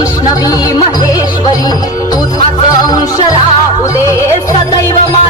शक्तीचे वैष्णवी महेश्वरी तुझाच अंश राहू दे सदैव मा